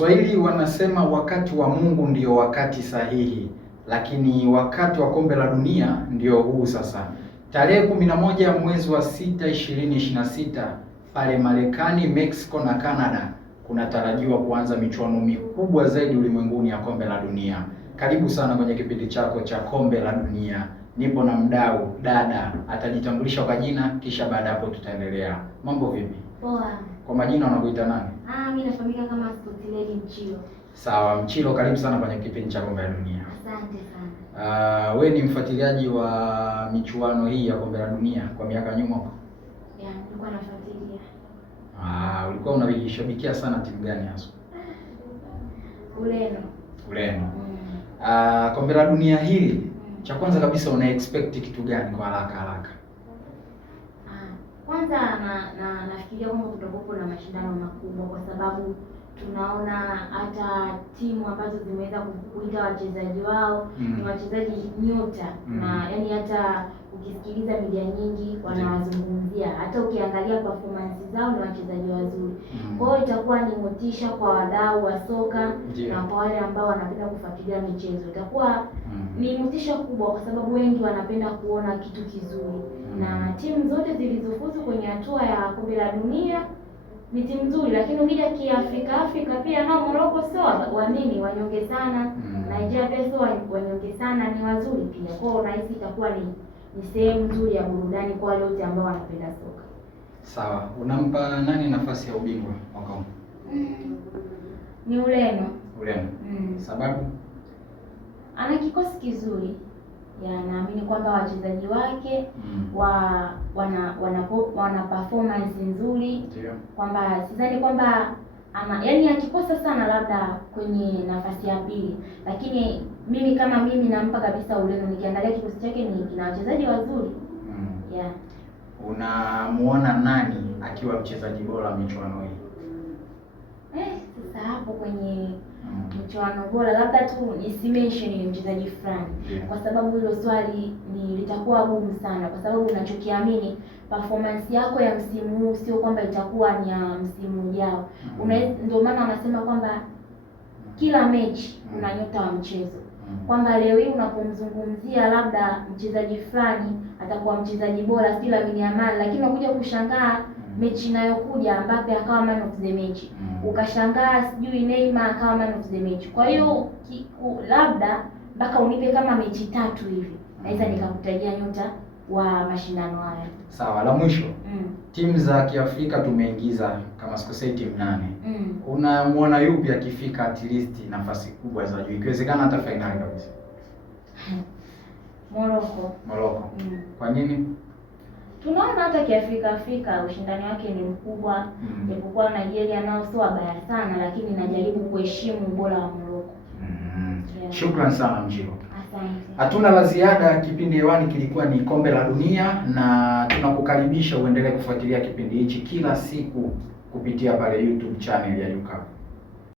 Waswahili wanasema wakati wa Mungu ndio wakati sahihi, lakini wakati wa kombe la dunia ndio huu sasa. Tarehe 11 mwezi wa 6 2026 pale Marekani, Mexico na Canada kunatarajiwa kuanza michuano mikubwa zaidi ulimwenguni ya kombe la dunia. Karibu sana kwenye kipindi chako cha kombe la dunia. Nipo na mdau dada, atajitambulisha kwa jina, kisha baada hapo tutaendelea. Mambo vipi? Poa. Kwa majina unakuita nani? Mimi nafahamika kama Sport Lady Mchilo. Sawa, Mchilo, karibu sana kwenye kipindi cha kombe la dunia. Asante sana. We ni mfuatiliaji wa michuano hii ya kombe la dunia kwa miaka nyuma? Nilikuwa nafuatilia. Ulikuwa unashabikia sana timu gani hasa? Ureno. Kombe la dunia hili cha kwanza kabisa una expect kitu gani kwa haraka? Kwanza nafikiria kwamba kutakuwa na mashindano makubwa, kwa sababu tunaona hata timu ambazo zimeweza kuita wachezaji wao ni wachezaji nyota na yani hata ukisikiliza media nyingi wanawazungumzia, hata ukiangalia performance zao ni wachezaji wazuri. Kwa hiyo itakuwa ni motisha kwa wadau wa soka na kwa wale ambao wanapenda kufuatilia michezo. Itakuwa ni motisha kubwa kwa sababu wengi wanapenda kuona kitu kizuri. Na timu zote zilizofuzu kwenye hatua ya kombe la dunia ni timu nzuri, lakini ukija Afrika pia nao Morocco sio wanyonge sana. Nigeria pia sio wanyonge sana, ni wazuri pia. Kwa hiyo nahisi itakuwa ni sehemu nzuri ya burudani kwa wale wote ambao wanapenda soka. Sawa, unampa nani nafasi ya ubingwa mwaka huu? Ni Ureno. Sababu ana kikosi kizuri. Naamini kwamba wachezaji wake wana performance nzuri. Kwamba sidhani kwamba akikosa sana labda kwenye nafasi ya pili, lakini mimi nampa kabisa Ureno. Nikiangalia kikosi chake kina wachezaji wazuri. Unamuona nani akiwa mchezaji bora michuano hii? Sasa hapo kwenye michuano bora labda tu nisimention ni mchezaji fulani, kwa sababu hilo swali litakuwa gumu sana, kwa sababu unachokiamini performance yako ya msimu huu sio kwamba itakuwa ni ya msimu ujao. Ndio maana wanasema kwamba kila mechi una nyota wa mchezo, kwamba leo hii unapomzungumzia labda mchezaji fulani atakuwa mchezaji bora, si Lamine Yamal, lakini unakuja kushangaa mechi inayokuja Mbappe akawa man of the match, ukashangaa sijui Neymar akawa man of the match. Kwa hiyo labda mpaka unipe kama mechi 3 hivi naweza nikakutajia nyota wa mashindano haya. Sawa, la mwisho timu za Kiafrika tumeingiza kama sikosei timu 8. Unamuona yupi akifika at least nafasi kubwa za juu, ikiwezekana hata finali kabisa? Morocco. Kwa nini? Tunaona hata Kiafrika ushindani wake ni mkubwa, japokuwa Nigeria nao sio wabaya sana, lakini najaribu kuheshimu ubora wa Morocco. Shukrani sana Mchilo. Asante. Hatuna la ziada, kipindi hewani kilikuwa ni kombe la dunia, na tunakukaribisha uendelee kufuatilia kipindi hichi kila siku kupitia pale YouTube channel ya Yukavu.